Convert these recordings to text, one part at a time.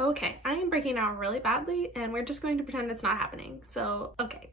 Okay, I am breaking out really badly and we're just going to pretend it's not happening. So, okay.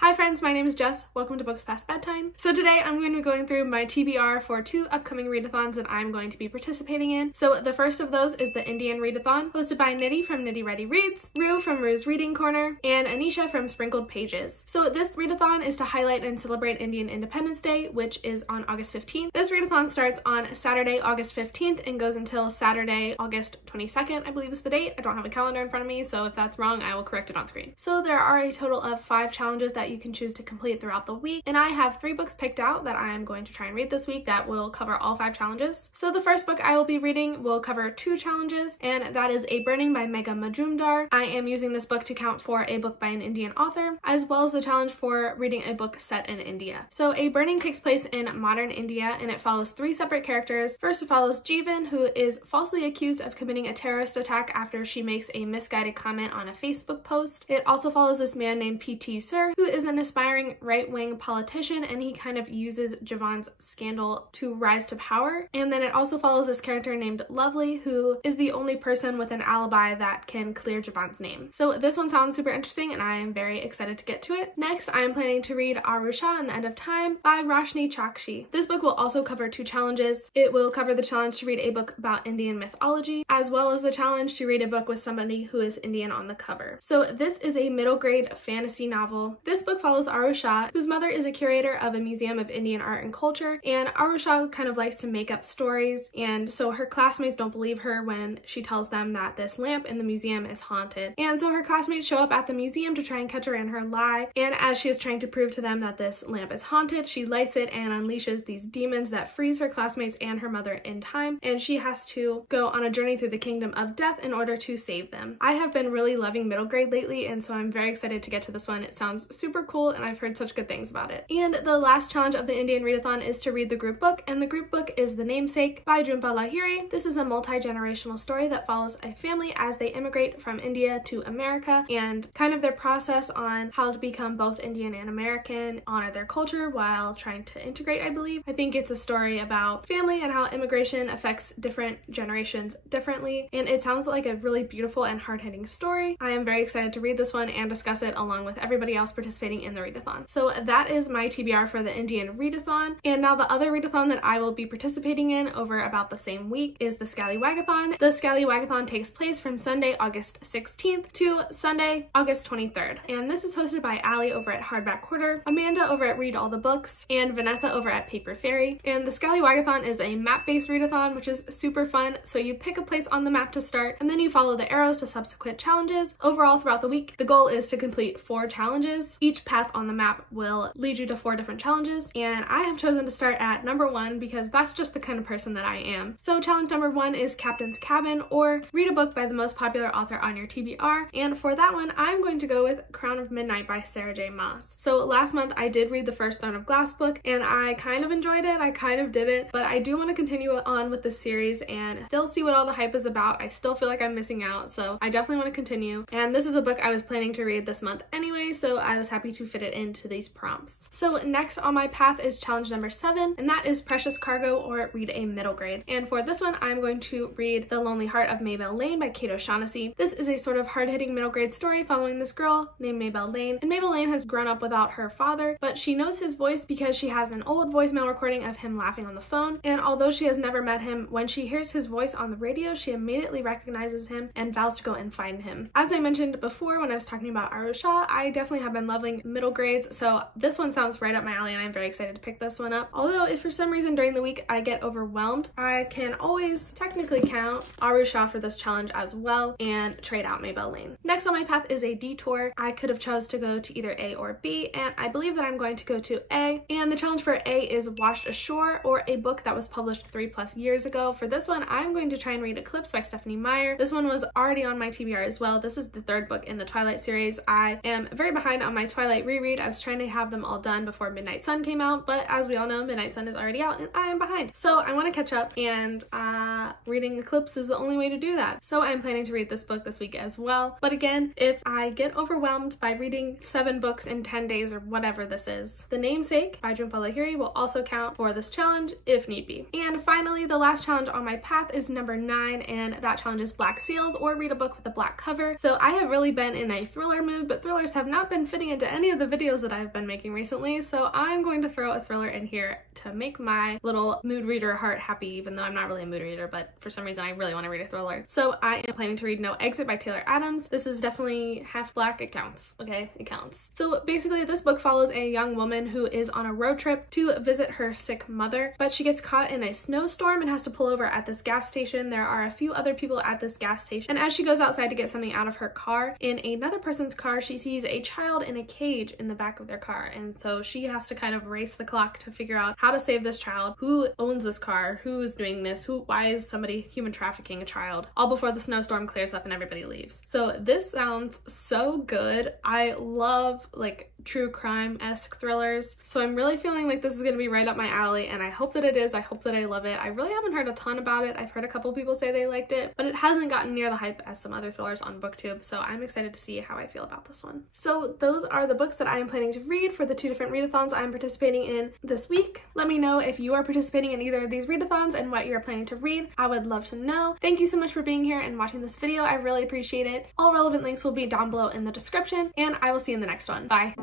Hi friends, my name is Jess. Welcome to Books Past Bedtime. So today I'm going to be going through my TBR for 2 upcoming readathons that I'm going to be participating in. So the first of those is the Indian Readathon, hosted by Nidhi from Nidhi Ready Reads, Rue from Rue's Reading Corner, and Anisha from Sprinkled Pages. So this readathon is to highlight and celebrate Indian Independence Day, which is on August 15th. This readathon starts on Saturday, August 15th and goes until Saturday, August 22nd, I believe is the date. I don't have a calendar in front of me, so if that's wrong, I will correct it on screen. So there are a total of 5 challenges that you can choose to complete throughout the week, and I have 3 books picked out that I am going to try and read this week that will cover all 5 challenges. So the first book I will be reading will cover 2 challenges, and that is A Burning by Megha Majumdar. I am using this book to count for a book by an Indian author, as well as the challenge for reading a book set in India. So A Burning takes place in modern India, and it follows 3 separate characters. First, it follows Jeevan, who is falsely accused of committing a terrorist attack after she makes a misguided comment on a Facebook post. It also follows this man named P.T. Sir, who is an aspiring right-wing politician, and he kind of uses Javan's scandal to rise to power. And then it also follows this character named Lovely, who is the only person with an alibi that can clear Javan's name. So this one sounds super interesting, and I am very excited to get to it. Next, I am planning to read Arusha and the End of Time by Roshni Chakshi. This book will also cover 2 challenges. It will cover the challenge to read a book about Indian mythology, as well as the challenge to read a book with somebody who is Indian on the cover. So this is a middle grade fantasy novel. This book follows Arusha, whose mother is a curator of a museum of Indian art and culture, and Arusha kind of likes to make up stories, and so her classmates don't believe her when she tells them that this lamp in the museum is haunted. And so her classmates show up at the museum to try and catch her in her lie, and as she is trying to prove to them that this lamp is haunted, she lights it and unleashes these demons that freeze her classmates and her mother in time, and she has to go on a journey through the kingdom of death in order to save them. I have been really loving middle grade lately, and so I'm very excited to get to this one. It sounds super cool, and I've heard such good things about it. And the last challenge of the Indian Readathon is to read the group book, and the group book is The Namesake by Jhumpa Lahiri. This is a multi-generational story that follows a family as they immigrate from India to America, and kind of their process on how to become both Indian and American, honor their culture while trying to integrate, I believe. I think it's a story about family and how immigration affects different generations differently, and it sounds like a really beautiful and hard-hitting story. I am very excited to read this one and discuss it along with everybody else participating in the readathon. So that is my TBR for the Indian Readathon. And now the other readathon that I will be participating in over about the same week is the SCALLYWAGATHON. The SCALLYWAGATHON takes place from Sunday, August 16th to Sunday, August 23rd. And this is hosted by Allie over at Hardback Quarter, Amanda over at Read All the Books, and Vanessa over at Paper Fairy. And the SCALLYWAGATHon is a map-based readathon, which is super fun. So you pick a place on the map to start, and then you follow the arrows to subsequent challenges. Overall, throughout the week, the goal is to complete 4 challenges. Each path on the map will lead you to 4 different challenges, and I have chosen to start at number 1 because that's just the kind of person that I am. So challenge number 1 is Captain's Cabin, or read a book by the most popular author on your TBR, and for that one I'm going to go with Crown of Midnight by Sarah J. Maas. So last month I did read the first Throne of Glass book, and I kind of enjoyed it, I kind of did it, but I do want to continue on with the series and still see what all the hype is about. I still feel like I'm missing out, so I definitely want to continue, and this is a book I was planning to read this month anyway, so I was happy to fit it into these prompts. So next on my path is challenge number 7, and that is Precious Cargo, or read a middle grade. And for this one, I'm going to read The Lonely Heart of Maybelle Lane by Kate O'Shaughnessy. This is a sort of hard-hitting middle grade story following this girl named Maybelle Lane, and Maybelle Lane has grown up without her father, but she knows his voice because she has an old voicemail recording of him laughing on the phone, and although she has never met him, when she hears his voice on the radio, she immediately recognizes him and vows to go and find him. As I mentioned before when I was talking about Arusha, I definitely have been loving middle grades, so this one sounds right up my alley and I'm very excited to pick this one up. Although if for some reason during the week I get overwhelmed, I can always technically count Arusha for this challenge as well and trade out Maybelle Lane. Next on my path is a detour. I could have chose to go to either A or B, and I believe that I'm going to go to A, and the challenge for A is Washed Ashore, or a book that was published 3+ years ago. For this one, I'm going to try and read Eclipse by Stephanie Meyer. This one was already on my TBR as well. This is the 3rd book in the Twilight series. I am very behind on my Twilight Twilight reread. I was trying to have them all done before Midnight Sun came out, but as we all know, Midnight Sun is already out and I am behind. So I want to catch up, and reading Eclipse is the only way to do that. So I'm planning to read this book this week as well. But again, if I get overwhelmed by reading 7 books in 10 days or whatever this is, The Namesake by Jhumpa Lahiri will also count for this challenge if need be. And finally, the last challenge on my path is number 9, and that challenge is Black Seals, or read a book with a black cover. So I have really been in a thriller mood, but thrillers have not been fitting into any of the videos that I've been making recently, so I'm going to throw a thriller in here to make my little mood reader heart happy, even though I'm not really a mood reader, but for some reason I really want to read a thriller. So I am planning to read No Exit by Taylor Adams. This is definitely half black. It counts. Okay, it counts. So basically this book follows a young woman who is on a road trip to visit her sick mother, but she gets caught in a snowstorm and has to pull over at this gas station. There are a few other people at this gas station, and as she goes outside to get something out of her car, in another person's car, she sees a child in a cage in the back of their car, and so she has to kind of race the clock to figure out how to save this child. Who owns this car? Who is doing this? Why is somebody human trafficking a child? All before the snowstorm clears up and everybody leaves. So this sounds so good. I love like true crime-esque thrillers, so I'm really feeling like this is gonna be right up my alley, and I hope that it is. I hope that I love it. I really haven't heard a ton about it. I've heard a couple people say they liked it, but it hasn't gotten near the hype as some other thrillers on BookTube, so I'm excited to see how I feel about this one. So those are the books that I am planning to read for the 2 different readathons I'm participating in this week. Let me know if you are participating in either of these readathons and what you're planning to read. I would love to know. Thank you so much for being here and watching this video. I really appreciate it. All relevant links will be down below in the description, and I will see you in the next one. Bye.